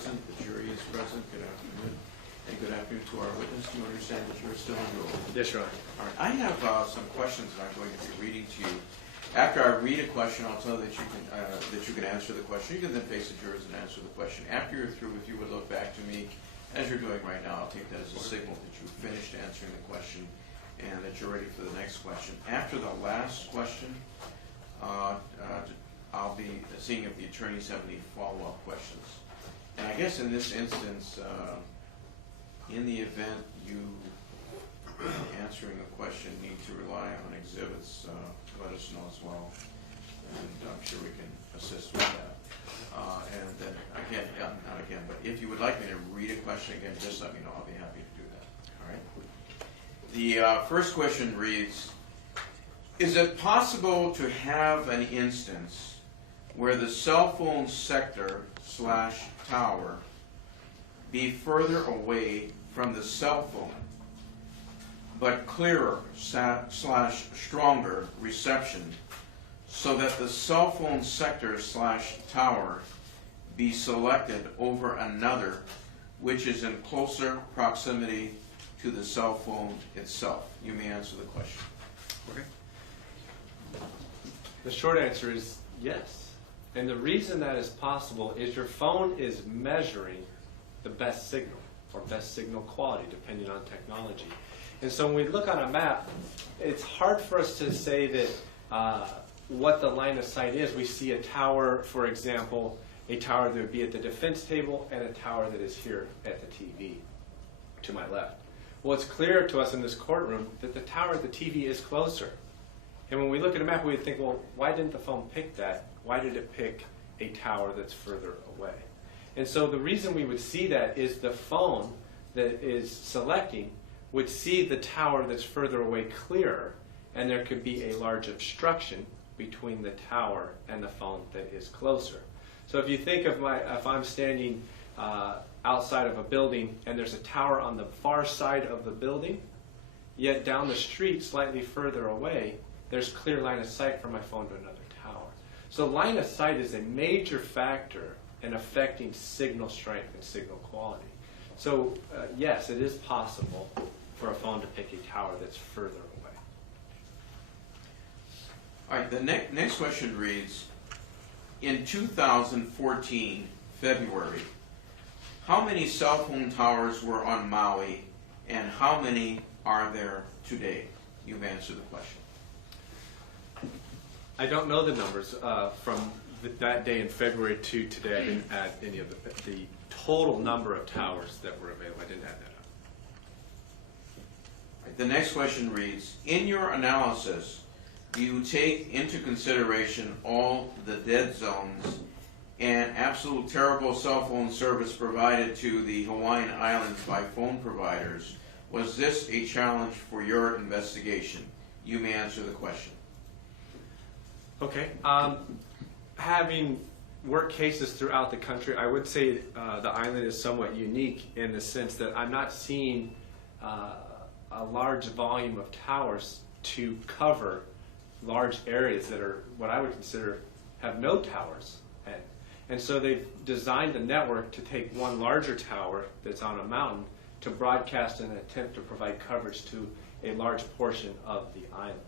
present, the jury is present. Good afternoon. And good afternoon to our witness. Do you understand that you're still enrolled? Yes, Your Honor. All right. I have some questions that I'm going to be reading to you. After I read a question, I'll tell you that you can answer the question. You can then face the jurors and answer the question. After you're through, if you would look back to me, as you're doing right now, I'll take that as a signal that you've finished answering the question and that you're ready for the next question. After the last question, I'll be seeing if the attorneys have any follow-up questions. And I guess in this instance, in the event you, answering a question, need to rely on exhibits, let us know as well. And I'm sure we can assist with that. And then, again, not again, but if you would like me to read a question again, just let me know. I'll be happy to do that. All right? The first question reads, is it possible to have an instance where the cell phone sector / tower be further away from the cell phone, but clearer / stronger reception, so that the cell phone sector / tower be selected over another which is in closer proximity to the cell phone itself? You may answer the question. Okay. The short answer is yes. And the reason that is possible is your phone is measuring the best signal or best signal quality depending on technology. And so when we look on a map, it's hard for us to say that what the line of sight is. We see a tower, for example, a tower that would be at the defense table and a tower that is here at the TV to my left. Well, it's clear to us in this courtroom that the tower at the TV is closer. And when we look at a map, we would think, well, why didn't the phone pick that? Why did it pick a tower that's further away? And so the reason we would see that is the phone that is selecting would see the tower that's further away clearer, and there could be a large obstruction between the tower and the phone that is closer. So if you think of if I'm standing outside of a building and there's a tower on the far side of the building, yet down the street slightly further away, there's clear line of sight from my phone to another tower. So line of sight is a major factor in affecting signal strength and signal quality. So yes, it is possible for a phone to pick a tower that's further away. All right, the next question reads, in 2014, February, how many cell phone towers were on Maui and how many are there today? You've answered the question. I don't know the numbers from that day in February to today. I didn't add any of the total number of towers that were available. I didn't add that up. The next question reads, in your analysis, do you take into consideration all the dead zones and absolute terrible cell phone service provided to the Hawaiian Islands by phone providers? Was this a challenge for your investigation? You may answer the question. Okay. Having worked cases throughout the country, I would say the island is somewhat unique in the sense that I'm not seeing a large volume of towers to cover large areas that are what I would consider have no towers. And so they've designed the network to take one larger tower that's on a mountain to broadcast in an attempt to provide coverage to a large portion of the island.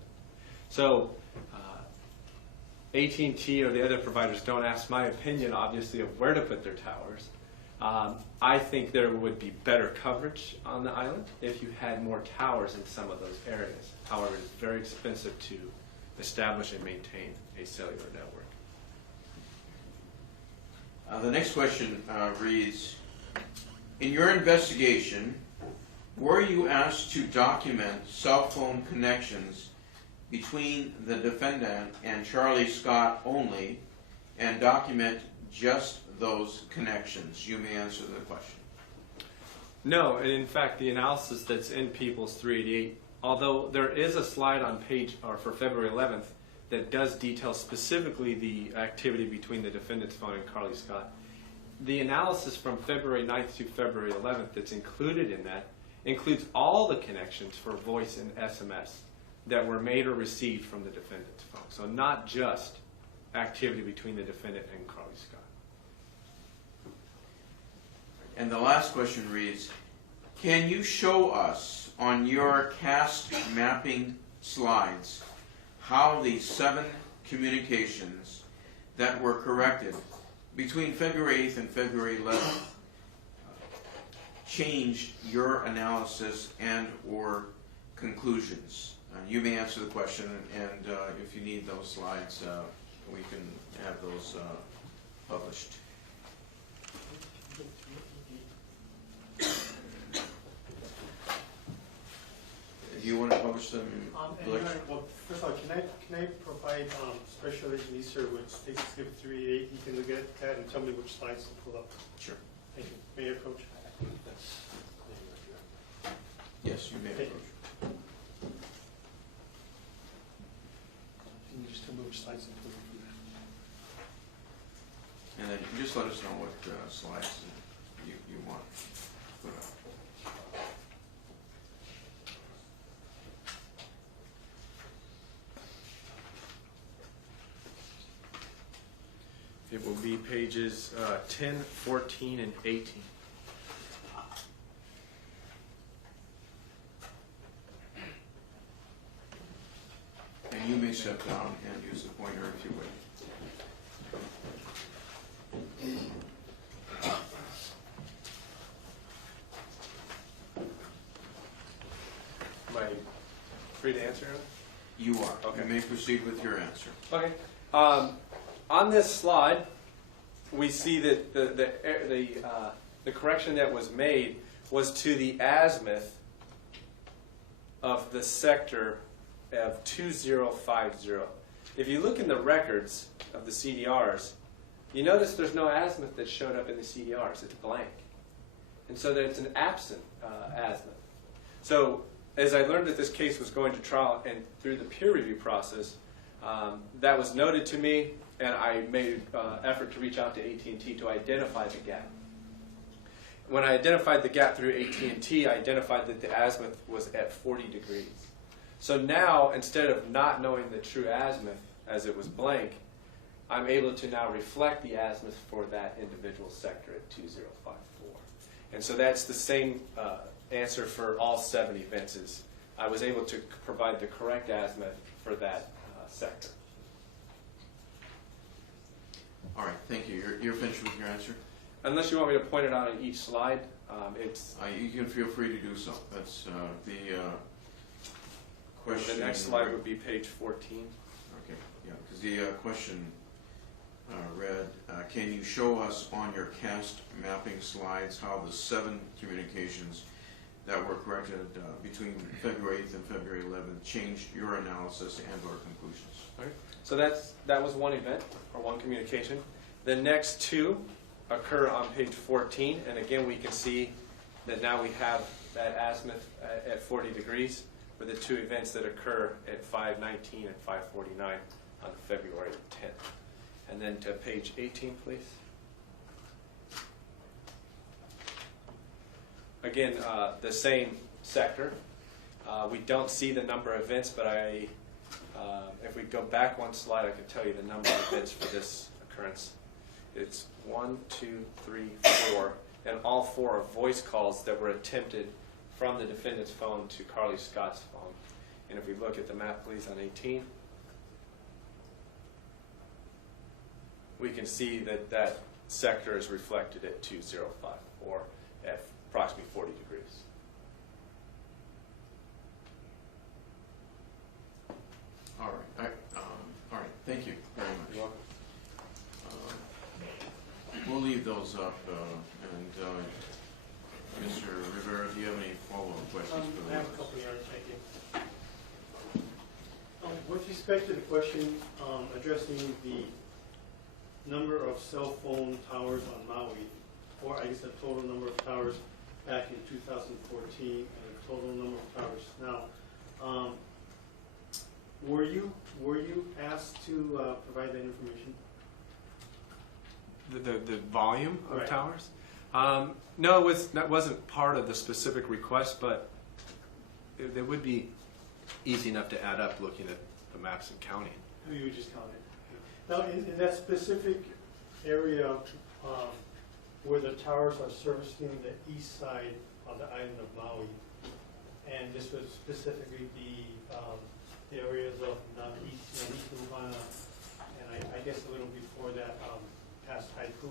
So AT&T or the other providers don't ask my opinion, obviously, of where to put their towers. I think there would be better coverage on the island if you had more towers in some of those areas. However, it's very expensive to establish and maintain a cellular network. The next question reads, in your investigation, were you asked to document cell phone connections between the defendant and Charlie Scott only and document just those connections? You may answer the question. No, and in fact, the analysis that's in People's 388, although there is a slide on for February 11th that does detail specifically the activity between the defendant's phone and Carly Scott, the analysis from February 9th to February 11th that's included in that includes all the connections for voice and SMS that were made or received from the defendant's phone. So not just activity between the defendant and Carly Scott. And the last question reads, can you show us on your cast mapping slides how the 7 communications that were corrected between February 8th and February 11th changed your analysis and or conclusions? You may answer the question, and if you need those slides, we can have those published. Do you want to publish them? Well, first of all, can I provide Special Agent Easter with State Exhibit 3A? He can look at that and tell me which slides to pull up. Sure. Thank you. May I approach? Yes, you may Okay. approach. Can you just tell me which slides to pull up? And then just let us know what slides you want put up. It will be pages 10, 14, and 18. And you may step down and use the pointer if you would. Am I free to answer? You are. Okay. You may proceed with your answer. Okay. On this slide, we see that the correction that was made was to the azimuth of the sector of 2050. If you look in the records of the CDRs, you notice there's no azimuth that showed up in the CDRs. It's blank. And so that it's an absent azimuth. So as I learned that this case was going to trial and through the peer review process, that was noted to me, and I made an effort to reach out to AT&T to identify the gap. When I identified the gap through AT&T, I identified that the azimuth was at 40 degrees. So now, instead of not knowing the true azimuth as it was blank, I'm able to now reflect the azimuth for that individual sector at 2054. And so that's the same answer for all 7 events. Is I was able to provide the correct azimuth for that sector. All right, thank you. You're finished with your answer? Unless you want me to point it out on each slide, it's... You can feel free to do so. That's the question. The next slide would be page 14. Okay, yeah, because the question read, can you show us on your cast mapping slides how the 7 communications that were corrected between February 8th and February 11th changed your analysis and or conclusions? All right. So that was one event, or one communication. The next 2 occur on page 14, and again we can see that now we have that azimuth at 40 degrees for the 2 events that occur at 5:19 and 5:49 on February 10th. And then to page 18, please. Again, the same sector. We don't see the number of events, but if we go back one slide, I can tell you the number of events for this occurrence. It's 1, 2, 3, 4, and all 4 are voice calls that were attempted from the defendant's phone to Carly Scott's phone. And if we look at the map, please, on 18, we can see that that sector is reflected at 2054 at approximately 40 degrees. All right. All right. Thank you very much. You're welcome. We'll leave those up. And Mr. Rivera, do you have any follow-up questions for I have a those? couple here, thank you. With respect to the question addressing the number of cell phone towers on Maui, or I guess the total number of towers back in 2014 and the total number of towers now, were you asked to provide that information? The volume of Right. towers? No, that wasn't part of the specific request, but it would be easy enough to add up looking at the maps and counting. Oh, you would just count it. Now, in that specific area where the towers are servicing the east side of the island of Maui. And this would specifically be the areas of Nahitu, Hana, and I guess a little before that, past Haiku.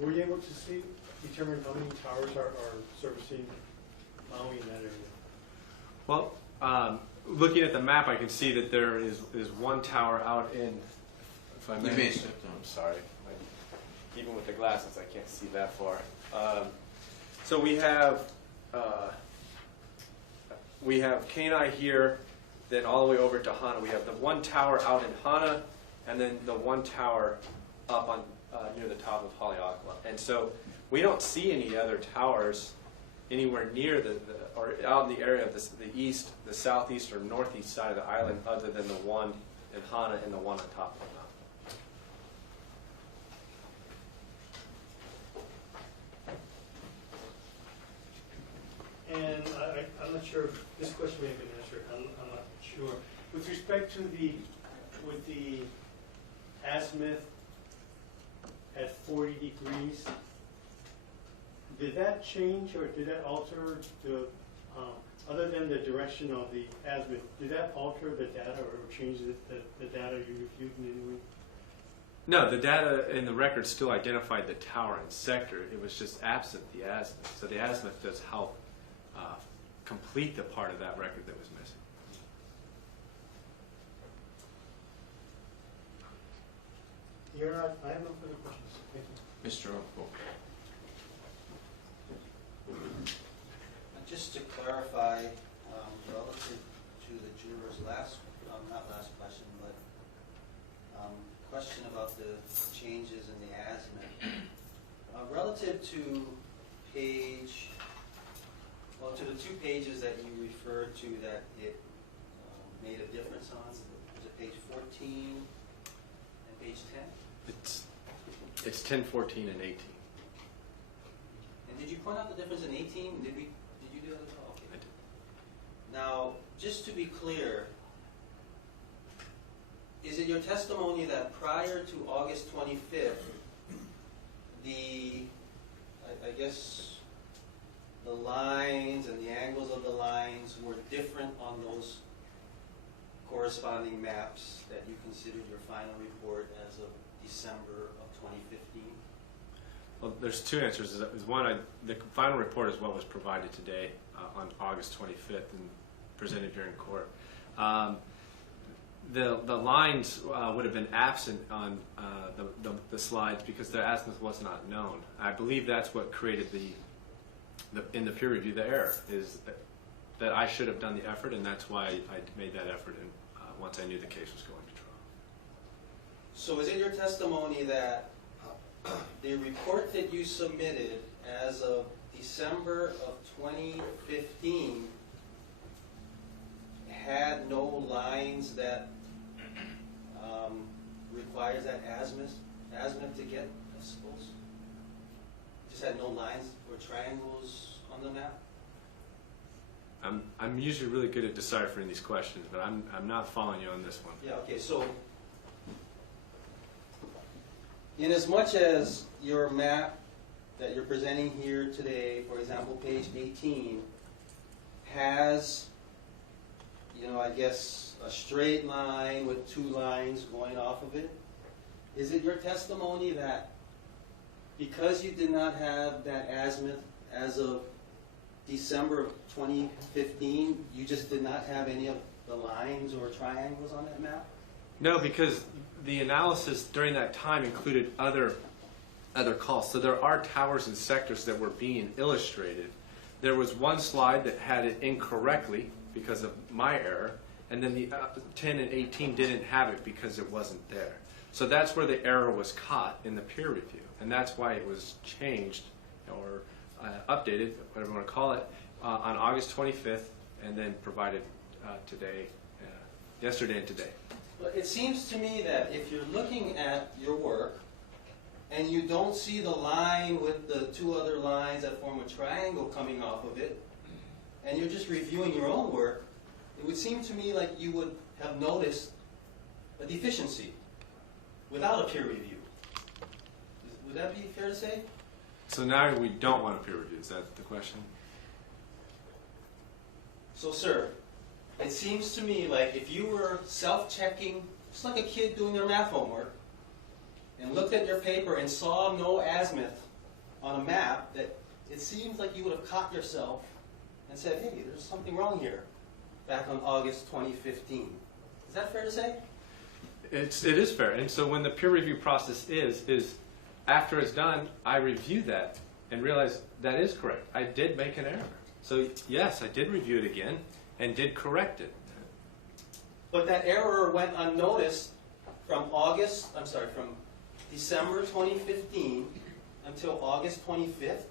Were you able to determine how many towers are servicing Maui in that area? Well, looking at the map, I can see that there is one tower out in, if I may. You may sit down. I'm sorry. Even with the glasses, I can't see that far. So we have Kenai here, then all the way over to Hana. We have the one tower out in Hana, and then the one tower up on near the top of Haleakala. And so we don't see any other towers anywhere near or out in the area of the east, the southeast, or northeast side of the island, other than the one in Hana and the one on top of the mountain. And I'm not sure, this question may have been answered, I'm not sure. With respect to the azimuth at 40 degrees, did that change or did that alter the, other than the direction of the azimuth, did that alter the data or change the data you reviewed in any way? No, the data in the record still identified the tower and sector. It was just absent the azimuth. So the azimuth does help complete the part of that record that was missing. I have no further questions. Thank you. Mr. Oko. Just to clarify, relative to the juror's not last question, but question about the changes in the azimuth. Relative to to the two pages that you referred to that it made a difference on, was it page 14 and page 10? It's 10, 14, and 18. And did you point out the difference in 18? Did you do that as well? Okay. I did. Now, just to be clear, is it your testimony that prior to August 25th, I guess the lines and the angles of the lines were different on those corresponding maps that you considered your final report as of December of 2015? Well, there's two answers. One, the final report is what was provided today on August 25th and presented here in court. The lines would have been absent on the slides because the azimuth was not known. I believe that's what created in the peer review the error, is that I should have done the effort, and that's why I made that effort once I knew the case was going to trial. So is it your testimony that the report that you submitted as of December of 2015 had no lines that requires that azimuth to get, I suppose? It just had no lines or triangles on the map? I'm usually really good at deciphering these questions, but I'm not following you on this one. Yeah, okay, so in as much as your map that you're presenting here today, for example, page 18, has, I guess a straight line with two lines going off of it, is it your testimony that because you did not have that azimuth as of December of 2015, you just did not have any of the lines or triangles on that map? No, because the analysis during that time included other calls. So there are towers and sectors that were being illustrated. There was one slide that had it incorrectly because of my error, and then the 10 and 18 didn't have it because it wasn't there. So that's where the error was caught in the peer review, and that's why it was changed or updated, whatever you want to call it, on August 25th, and then provided yesterday and today. Well, it seems to me that if you're looking at your work and you don't see the line with the two other lines that form a triangle coming off of it, and you're just reviewing your own work, it would seem to me like you would have noticed a deficiency without a peer review. Would that be fair to say? So now we don't want a peer review, is that the question? So, sir, it seems to me like if you were self-checking, just like a kid doing their math homework, and looked at your paper and saw no azimuth on a map, that it seems like you would have caught yourself and said, hey, there's something wrong here, back on August 2015. Is that fair to say? It is fair. And so when the peer review process is after it's done, I review that and realize that is correct. I did make an error. So yes, I did review it again and did correct it. But that error went unnoticed from December 2015 until August 25th.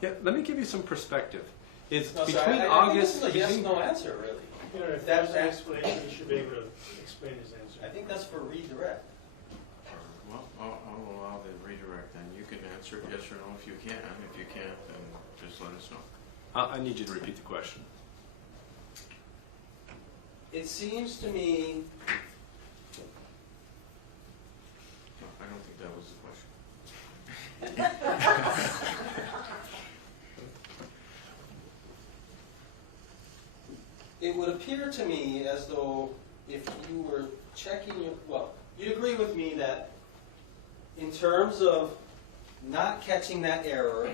Yeah, let me give you some perspective. It's No, between sorry, I think August. this is a yes/no answer, really. You know, if there's an explanation, you should be able to explain his answer. I think that's for redirect. Well, I'll allow the redirect then. You can answer yes or no if you can. If you can't, then just let us know. I need you to repeat the question. It seems to me, No, I don't think that was the question. it would appear to me as though if you were checking your, well, you'd agree with me that in terms of not catching that error,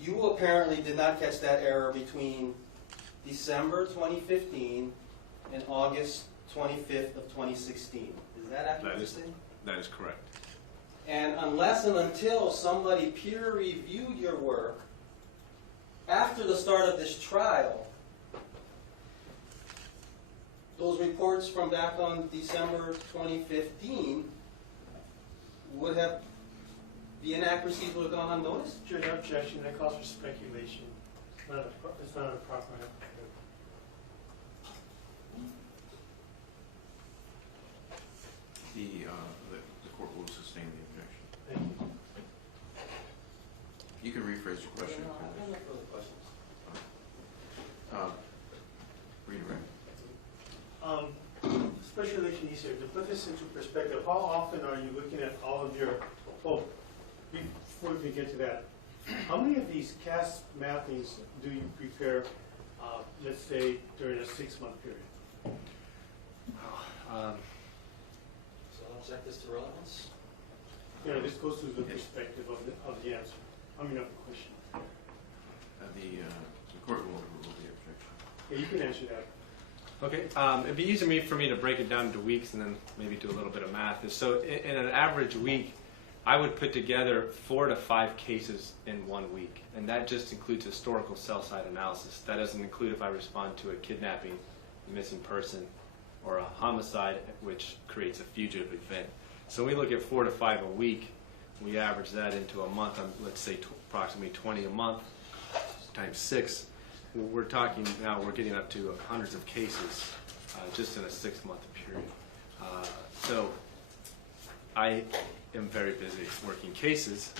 you apparently did not catch that error between December 2015 and August 25th of 2016. Is that accurate to say? That is correct. And unless and until somebody peer reviewed your work after the start of this trial, those reports from back on December 2015 would have, the inaccuracies would have gone unnoticed? Judge, objection, that calls for speculation. It's not a proper answer. The court will sustain the objection. Thank you. You can rephrase your question. No, I have no further questions. Redirect. Special election issue, to put this into perspective, how often are you looking at all of your, before we get to that, how many of these CAS mappings do you prepare, let's say, during a 6-month period? So I'll check this to relevance. You know, this goes to the perspective of the answer, of the question. The court will overrule the objection. Yeah, you can answer that. Okay, it'd be easier for me to break it down into weeks and then maybe do a little bit of math. So in an average week, I would put together 4 to 5 cases in 1 week, and that just includes historical cell site analysis. That doesn't include if I respond to a kidnapping, a missing person, or a homicide, which creates a fugitive event. So we look at 4 to 5 a week. We average that into a month. Let's say approximately 20 a month times 6. We're talking now. We're getting up to hundreds of cases just in a 6-month period. So I am very busy working cases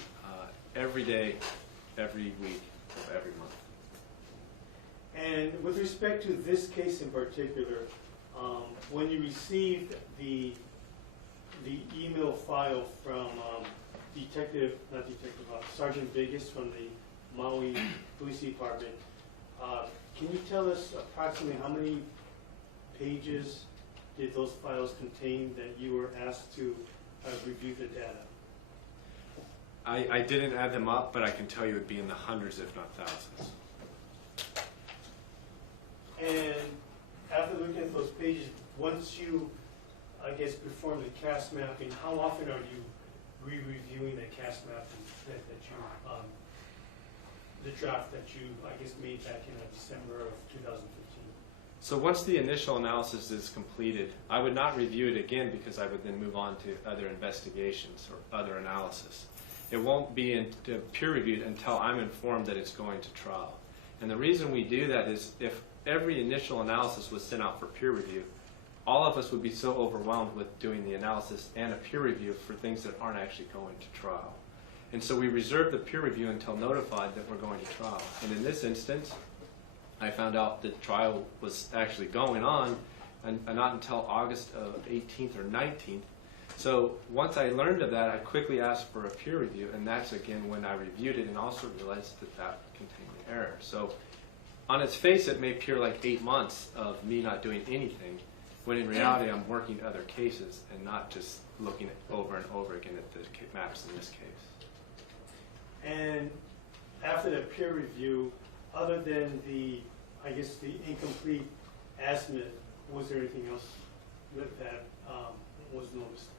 every day, every week, every month. And with respect to this case in particular, when you received the email file from Sergeant Vegas from the Maui Police Department, can you tell us approximately how many pages did those files contain that you were asked to review the data? I didn't add them up, but I can tell you it would be in the hundreds, if not thousands. And after looking at those pages, once you, I guess, perform the CAS mapping, how often are you re-reviewing the CAS mapping that you, the draft that you, I guess, made back in December of 2015? So once the initial analysis is completed, I would not review it again because I would then move on to other investigations or other analysis. It won't be peer reviewed until I'm informed that it's going to trial. And the reason we do that is if every initial analysis was sent out for peer review, all of us would be so overwhelmed with doing the analysis and a peer review for things that aren't actually going to trial. And so we reserve the peer review until notified that we're going to trial. And in this instance, I found out that trial was actually going on and not until August of 18th or 19th So once I learned of that, I quickly asked for a peer review, and that's again when I reviewed it and also realized that that contained an error. So on its face, it may appear like 8 months of me not doing anything, when in reality, I'm working other cases and not just looking at over and over again at the maps in this case. And after the peer review, other than the, I guess, the incomplete estimate, was there anything else that was noticed?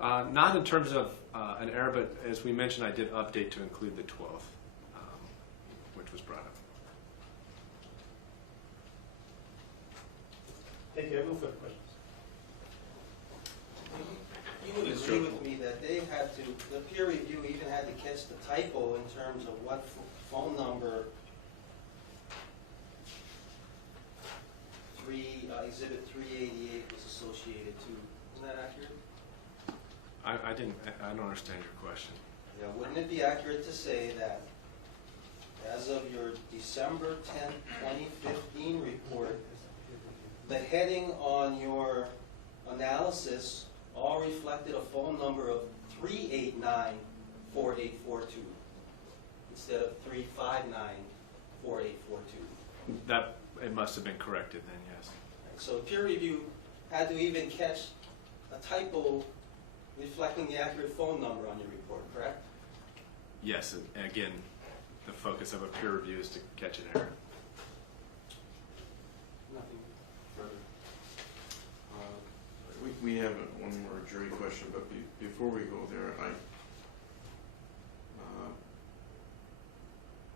Not in terms of an error, but as we mentioned, I did update to include the 12th, which was brought up. Thank you. I have no further questions. You would agree with me that they had to, the peer review even had to catch the typo in terms of what phone number Exhibit 388 was associated to. Isn't that accurate? I don't understand your question. Yeah, wouldn't it be accurate to say that as of your December 10th, 2015 report, the heading on your analysis all reflected a phone number of 389-4842 instead of 359-4842? That it must have been corrected then, yes. So peer review had to even catch a typo reflecting the accurate phone number on your report, correct? Yes, and again, the focus of a peer review is to catch an error. Nothing further. We have one more jury question, but before we go there,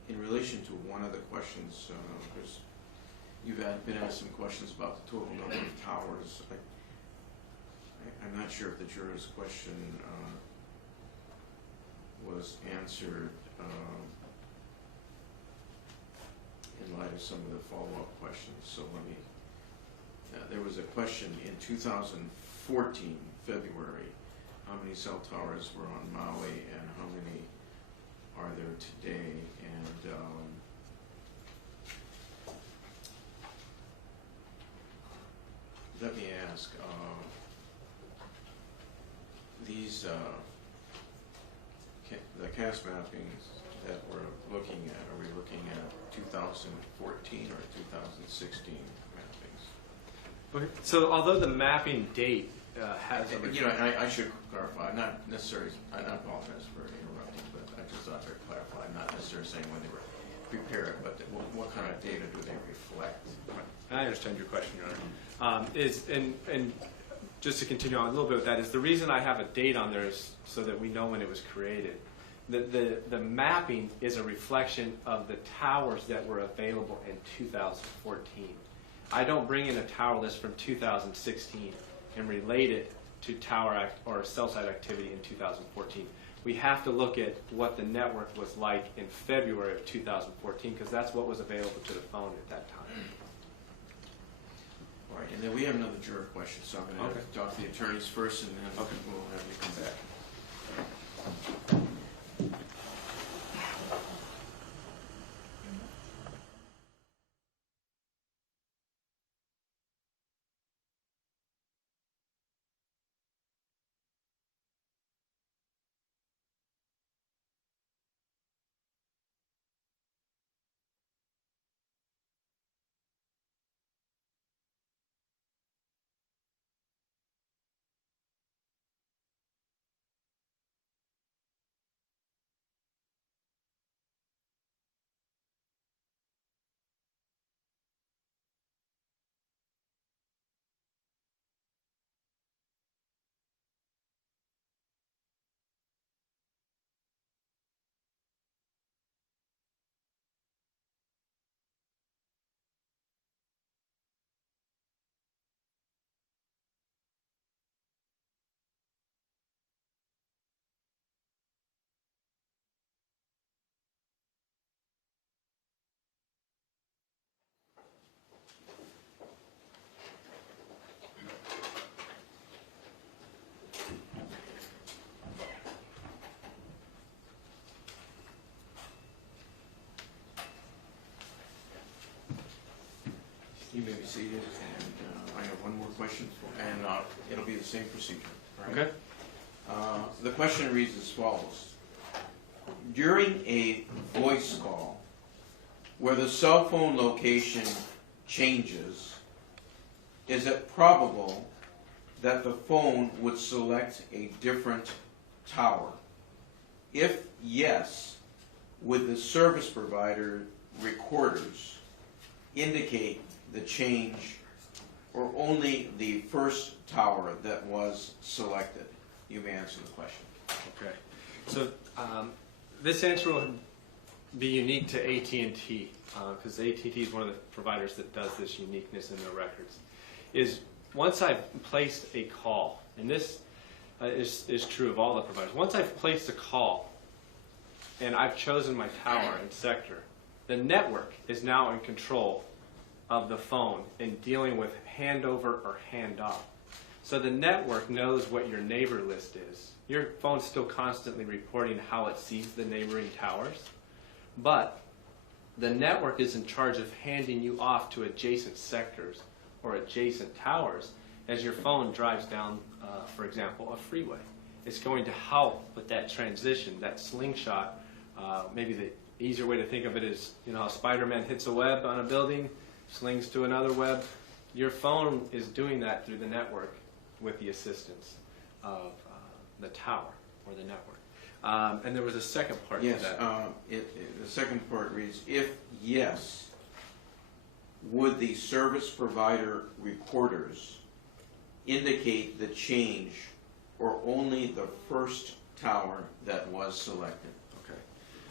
in relation to one of the questions, because you've been asked some questions about the total number of towers. I'm not sure if the juror's question was answered in light of some of the follow-up questions. So let me. There was a question in 2014, February, how many cell towers were on Maui and how many are there today? And let me ask, the CAS mappings that we're looking at, are we looking at 2014 or 2016 mappings? Okay. So although the mapping date has a I should clarify, not necessarily, I apologize for interrupting, but I just thought to clarify, not necessarily saying when they were prepared, but what kind of data do they reflect? I understand your question, Your Honor. And just to continue on a little bit with that, is the reason I have a date on there is so that we know when it was created. The mapping is a reflection of the towers that were available in 2014. I don't bring in a tower list from 2016 and relate it to tower or cell site activity in 2014. We have to look at what the network was like in February of 2014 because that's what was available to the phone at that time. All right, and then we have another juror question, so I'm going to talk to the attorneys first, and then we'll have you come back. You may be seated, and I have one more question, and it'll be the same procedure. all right? Okay. The question reads as follows. During a voice call where the cell phone location changes, is it probable that the phone would select a different tower? If yes, would the service provider recorders indicate the change or only the first tower that was selected? You may answer the question. Okay. So this answer will be unique to AT&T because AT&T is one of the providers that does this uniqueness in their records. Is once I've placed a call, and this is true of all the providers, once I've placed a call and I've chosen my tower and sector, the network is now in control of the phone in dealing with handover or handoff. So the network knows what your neighbor list is. Your phone's still constantly reporting how it sees the neighboring towers, but the network is in charge of handing you off to adjacent sectors or adjacent towers as your phone drives down, for example, a freeway. It's going to help with that transition, that slingshot. Maybe the easier way to think of it is, you know, how Spider-Man hits a web on a building, slings to another web. Your phone is doing that through the network with the assistance of the tower or the network. And there was a second part Yes, to that. the second part reads, if yes, would the service provider recorders indicate the change or only the first tower that was selected? Okay.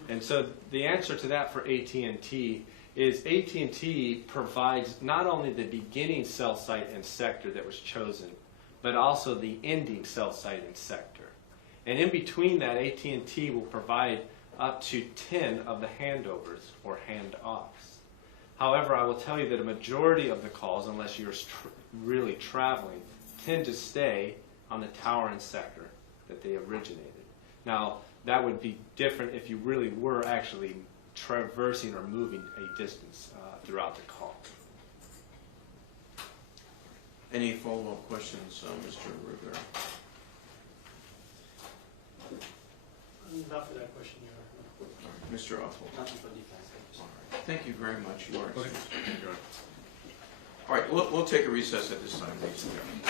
And so the answer to that for AT&T is AT&T provides not only the beginning cell site and sector that was chosen, but also the ending cell site and sector. And in between that, AT&T will provide up to 10 of the handovers or handoffs. However, I will tell you that a majority of the calls, unless you're really traveling, tend to stay on the tower and sector that they originated. Now, that would be different if you really were actually traversing or moving a distance throughout the call. Any follow-up questions, Mr. Rivera? Not for that question, Your Honor. All right, Mr. Oswald. Nothing for defense. Thank you, sir. All right. Thank you very much. You are excused. Okay. All right, we'll take a recess at this time, ladies and gentlemen.